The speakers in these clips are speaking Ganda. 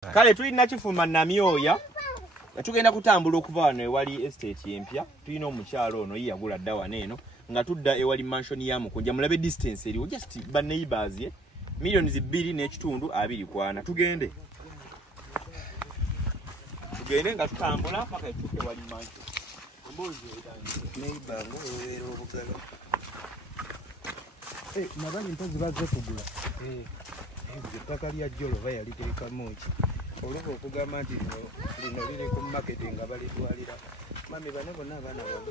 Kale tulina Kifuma Namyoya tugenda kutambula okuva wano ewali estate empya. Tulina omukyalo ono yagula dda wano eno nga tudda ewali mansion ya Mukunja. Mulabe distance eriwo just ba neighbors ye millions 2.24 tugende nga tutambula paka etuke wali mansion. Mbozi neighbor ngoweero obugalo nabali mpozi bazze kugula ettaka lya Jolo bayaliteekamu ki oluva okugamba nti lino liri ku market nga balitwalira mami bane bonna abaana babo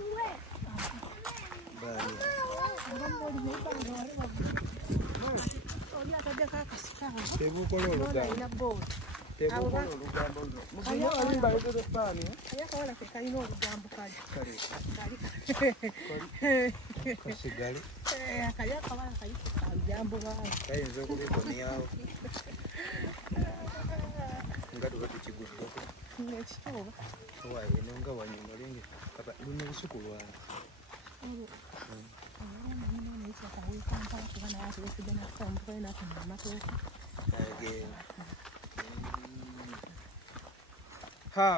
tebukola olugambo kasigale kayinza okubikomyawo nga tuba tukiguddako eno nga wanyuma lenge luna lusuku lwange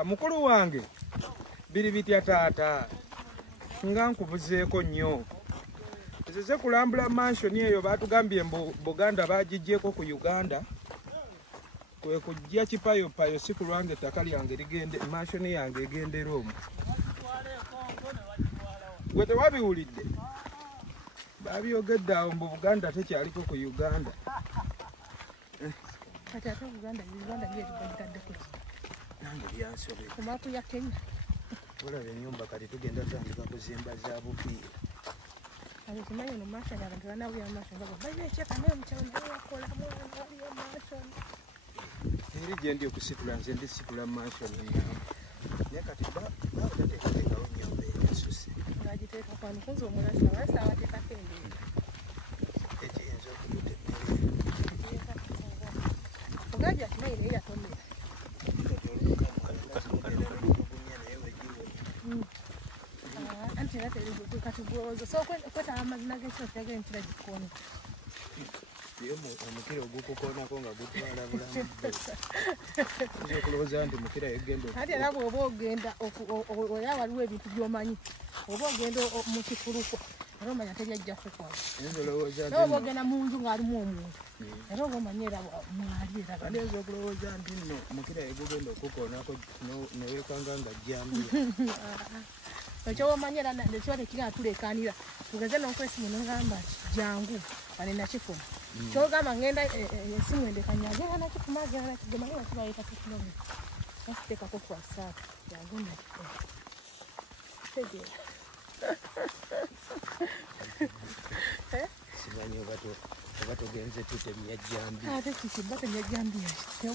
mukulu wange biri bitya taata nga nkubuzeeko nnyo nzize kulambula mansion eyo batugambye Buganda bagijjeeko ku Uganda kwe kujja kipayopayo si ku lwange ettaka lyange ligende mansion yange egendera omwo gwe tewabiwulidde babyogedde awo mbu Buganda tekyaliko ku Uganda kati ate Uganda byetugalitaddeku nange byansobera ku maapu ya Kenya olaba ennyumba kati tugenda tandika kuzimba za bupiira abo kimanyi no maaso abantu banawuya maaso nga balina ekyeka naye omukyalo naye wakola mwana waliyo maaso eri gye ndi okusitula nze ndisitula maaso naye kati bateekateekawo ennyumba eyasusse ng'agiteeka kwano kunza omulasa walasa abateekako endeega ekiyinza okututemera ogaja kimanyi naye yatomera anti era kati gwoza so kwetaba amazina g'ekiro kyagere ntira gikoona omukira ogukukoonako nga gutwala bulamu nze okulowooza nti mukira yegenda ate era bw'oba ogenda era waliwo ebintu by'omanyi oba ogenda mu kifuluko era omanya tebyajja kukola naye oba ogenda mu nju ng'alimu omuntu era oba omanyi era mwali era ndeeza okulowooza nti nno mukira yegugenda okukoonako neweekanga nga jjambula ekyoba omanyi era nekiba tekigenda tuleekaanira tugeze n'okwesimu nogamba nti jangu wane Nakifuma kyogamba ngenda esimu endekanya agenda Nakifuma agenda Nakifuma naye nakibayita tekinomika nakiteekako ku WhatsApp jangu Nakifuma tegeera simanyi oba togenze tutemya jambi ate kisiba temya jambi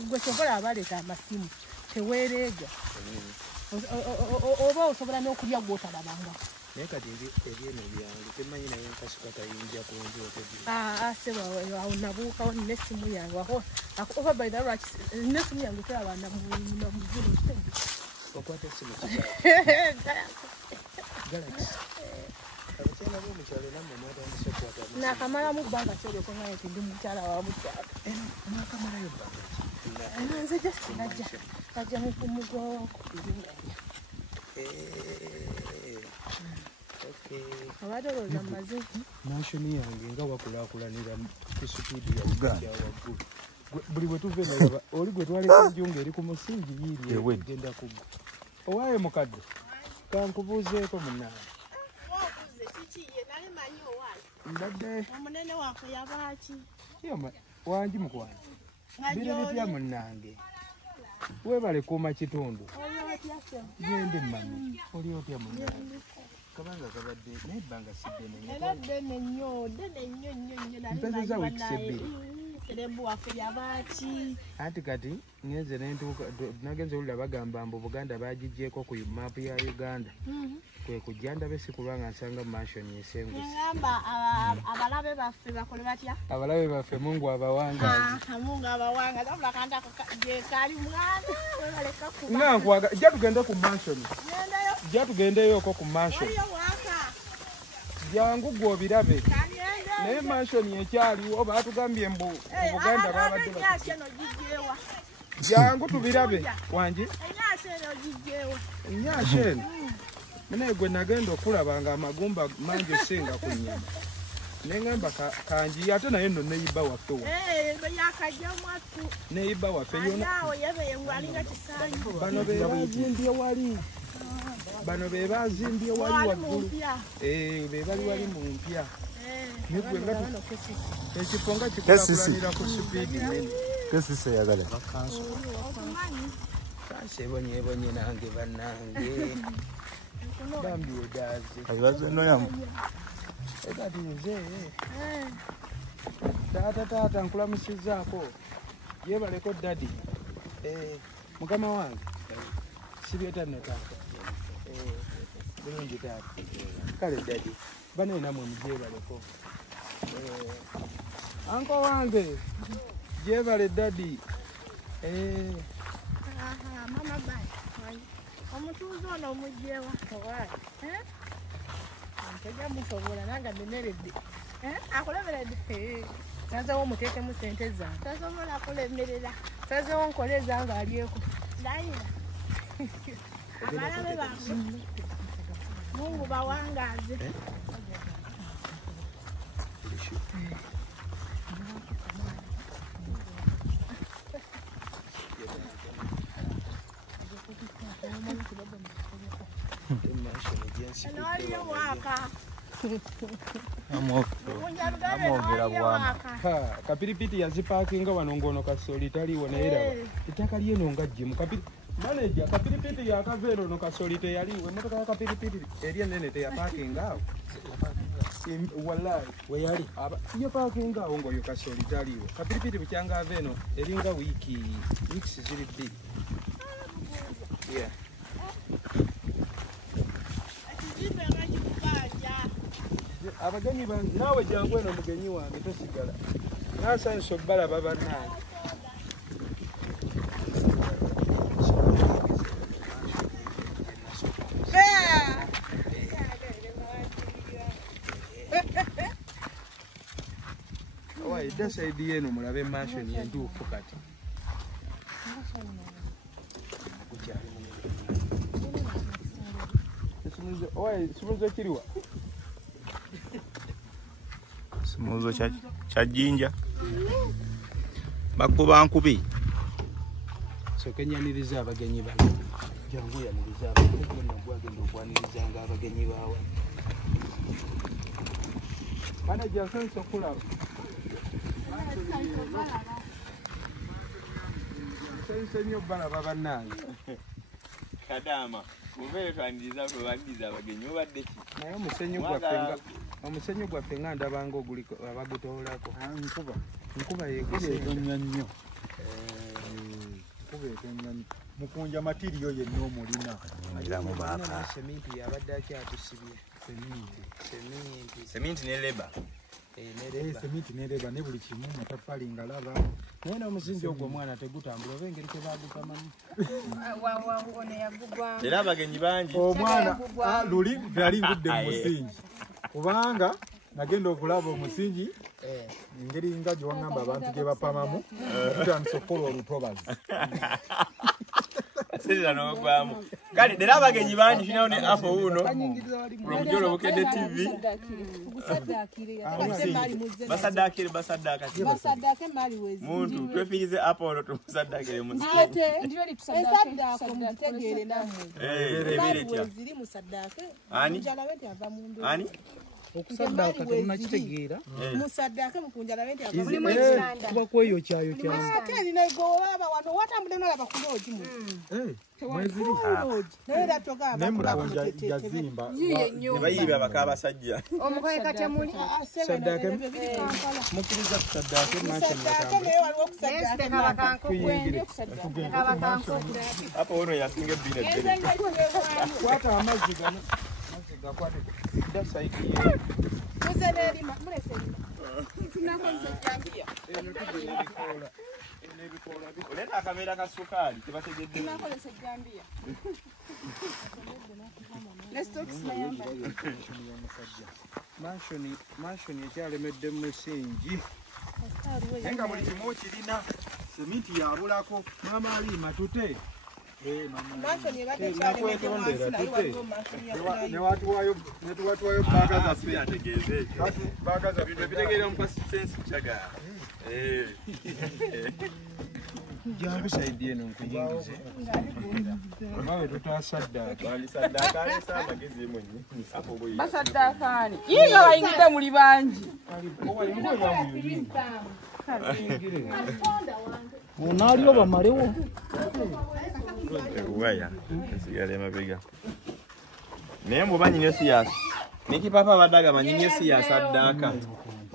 gwe kyobola abaleeta amasimu teweereega oba osobola n'okulya gwotalabanga naye kati ebyeno byange temanyi naye nkasuka kayinja ku nju seba awo nabuukawo n'essimu yange oba baida lwaki n'essimu yange terabanda muzulu okwata essimu Galaxy abakyala b'omukyalo nammwe mwatandise okukwata nakamalamu bbanga kyereko nga nti ndi mukyala wa mukyalo mwakamalayo bbanga nze just najja mugwawakubiringanya abadde olowooza mmaze mansioni yange nga wakulaakulanira ku supiidi ya Uganda waggulu buli bwe tuva emiraba oli gwe twaleka enjungu eri ku musingi yiiri egenda kugwa owaaye mukadde kankubuuzeeko munnange mbadde omunene waffe yabaaki wangi mukwano biri bitya munnange weebale kuuma kitundu gende mami oli otya munnange kabanga kabadde naye ebbanga siddene nnyo mpezeza wiikisi ebbiri serembu waffe yabaaki anti kati ngenze nentuuka nagenze olula bagamba mbu Buganda bagijjeeko ku maapu ya Uganda kwe kujja ndabe si kulwanga nsanga mu mansion esenguse ngamba abalabe baffe bakole batya abalabe baffe Mungu abawangazi Mungu abawangazi abula kanta je kali mwana webaleka kuba nankwaga jja tugende ku mansion jja tugendeyo ko ku mansion jangu gw'obirabe naye mansion ekyaliwo baatugambye mbu Buganda babadde jangu tubirabe wangi enyashe naye gwe nagenda okulaba nga amagumba mangi osinga ku nnyama nengamba kangi ate naye nno neyiba waffe neyiba waffe bano bebazimbye wali bano bebazimbye wali waggulu be bali wali mu mpya nigwe nga ekifo nga kikulakulanira ku sipiidi nene kesise yagala kansebonyebonye nange bannange bambye daze ayibaze noyamu ekati nze taata nkulamusizaako yebaleko dadi mukama wange sibyetane taata bulungi taata kale dadi bane namwe mugyebaleko anko wange gyebale dadi mama bai omutuuze ono omugyewa ntejja musobola nanga neneredde akulemeredde sazewo omuteekemu sente zange tasobola kulemerera sazewo nkole ezange alyeko dayira abalabe bange mungu bawangaze kapiripiti yazipakinga wano ngono kasoli taliwo naye raba ettaka lyeno nga ggimu manaja kapiripiti yakava eno no kasoli teyaliwo emmotoka ya kapiripiti eri enene teyapakinga awo wallahi weyali yapakinga awo ngaoyo kasoli taliwo kapiripiti bukyanga ava eno eringa wiiki ziri bbiri abagenyi bange naawe jangu eno mugenyi wange tosigala nasanisa okubalaba bannange edda saidi yeno mulabe mansion entuufu kati simuzo kiriwa simuzo kya Jinja bakuba nkubi soka enyaniriza abagenyi bano jangu yaniriza abagenda okwanirizanga abagenyi baawe manaja asanisa okulaba asanisa nnyo balaba bannange kadama mubeere twaniriza twaniriza abagenyi obadde ki naye omusenyu gwaffe nga ndabanga oguliko abagutoolako nkuba yegonya nnyo mukunja matiriyo yenna omulina seminti yabadde akyatusibye seminti ne leba seminti nereba ne buli kimu matafali ngalaba naye n'omusingi ogwo omwana tegutambula oba engeri tebagutamamu era abagenyi bangi omwana luli nali ngudde mu musingi kubanga nagenda okulaba omusingi engeri nga gyewagamba abantu gye bapamamu okutandisa okukola olutobazi serera n'ogwamu kale era abagenyi bangi kinawo ne afo wuuno olomujolo bukedde tv basaddakire muntu twefiirize apolo tumusaddakire ani okusaddaka temunakitegeera musaddake mukunjala benti kuba kweyokyayo ate nina igowaba wano watambule nolaba kuloji mu naye era togamba yazimba nebayibe abaka abasajja omukoye katemuli saddake mukkiriza kusaddake naye waliwo apa wono yasinga ebbina ebbere kwata amazzi gano gakwate dda saidi oleeta akabeera ka sukaali tebategedde mansioni ekyalemedde mu musingi naye nga buli kimu okirina semiti yabulako mama ali matute Mansion ebadde ekyali wansi naye waliwo mansion ya newatuwayo baga zaffe baga zaffe bitegeera mu sense kukyagala jangu saidi eno nkuyingize mawe tutasaddaaka basaddaakaani yinga bayingidde muli bangi Bonaaliyo bamalewo. Waya nsigala emabega naye mbuba nyine siyasa nekipapa abadde amanyi nnyo siyasa addaaka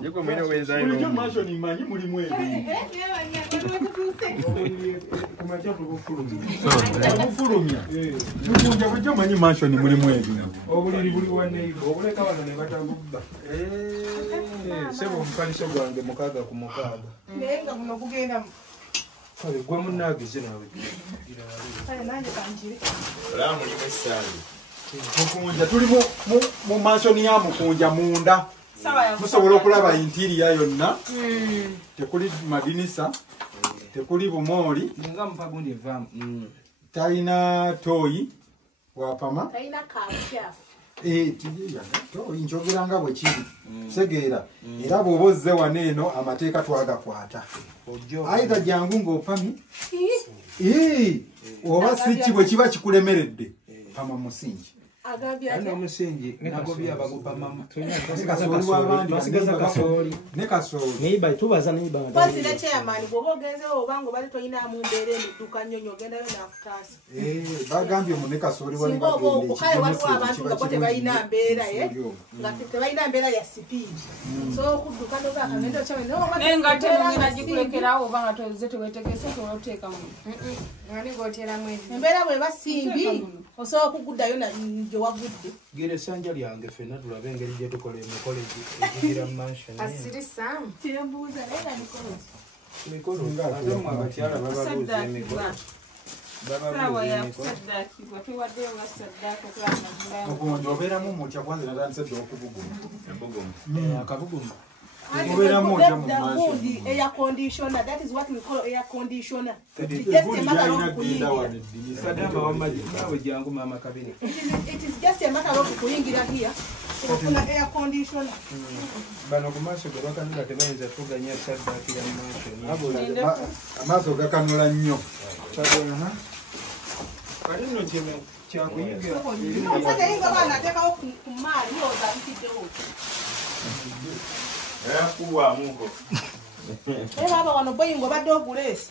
yekwe mwine wenzayo mansioni manyi mulimu ebintu obufulumya mukunja bujjo manyi mansioni mulimu ebintu obuliri buli waneiba obuleka bano ne batagubba sebo omukaliso gwange 6 ku 6 naye nga guno gugenda kale gwe munaagize nawe kale nange kanjire olaba mulimu essaali mukunja tuli mu mansioni ya mukunja munda musobola okulaba interior yonna tekuli madinisa tekuli bumooli nga mpagundi evaamu talina toyi wapama talina kaakyafu toyi njogera nga bwe kiri segeera era bw'oba ozze wano eno amateeka twagakwata ayiga jangu ng'opami oba siki bwe kiba kikulemeredde pama musingi alina omusingi nagobya bagupa mama kasooli w'abandi basigaza kasooli ne kasooli Neiba tubaza neiba. kwasire chairman bw'oba ogenzewo oba ng'obali toyinaamu mbeera emidduka nnyonyo ogendayo n'akutaasa bagambye mu ne kasooli wali singa oba okukale waliwo abantu nga bo tebalina mbeera nga tebalina mbeera ya sipiidi so okudduka noba akagenda okyawe naye nga temunyina gikulekerawo oba nga toze tewetegese osobola okuteekamu embeera bw'eba simbi osobola okuguddayo gye wagudde gira essanja lyange ffenna tulabe engeri gye tukola emikolo egigira mu mansion kyembuuza naye nga mikolozi mikolo ate mu abakyala bababuuza emikolo saawa yakusaddaakibwa tuwaddeyo nga saddaaka okulaba okunja obeeramu mutya kwanze natandise dde okubuguma akabuguma obeeramu otya mu mansion air conditioner, that is what we call air conditioner. It's just egundi a matter lyalina of genda wano kuyingira. eddinisa kadamba wamagi nawe jangu mama kabiri It is just a matter of kuyingira here. Kuna air conditioner. bano ku maaso ge bakanula tebayinza tuganya saddaakira mu mansion amaaso gakanula nnyo kati nno kyakuyingira Sasa inga bana atekaho ku maali yoza mpiddewo. yakuwaamuko Baba wano boyingo badde ogulesi.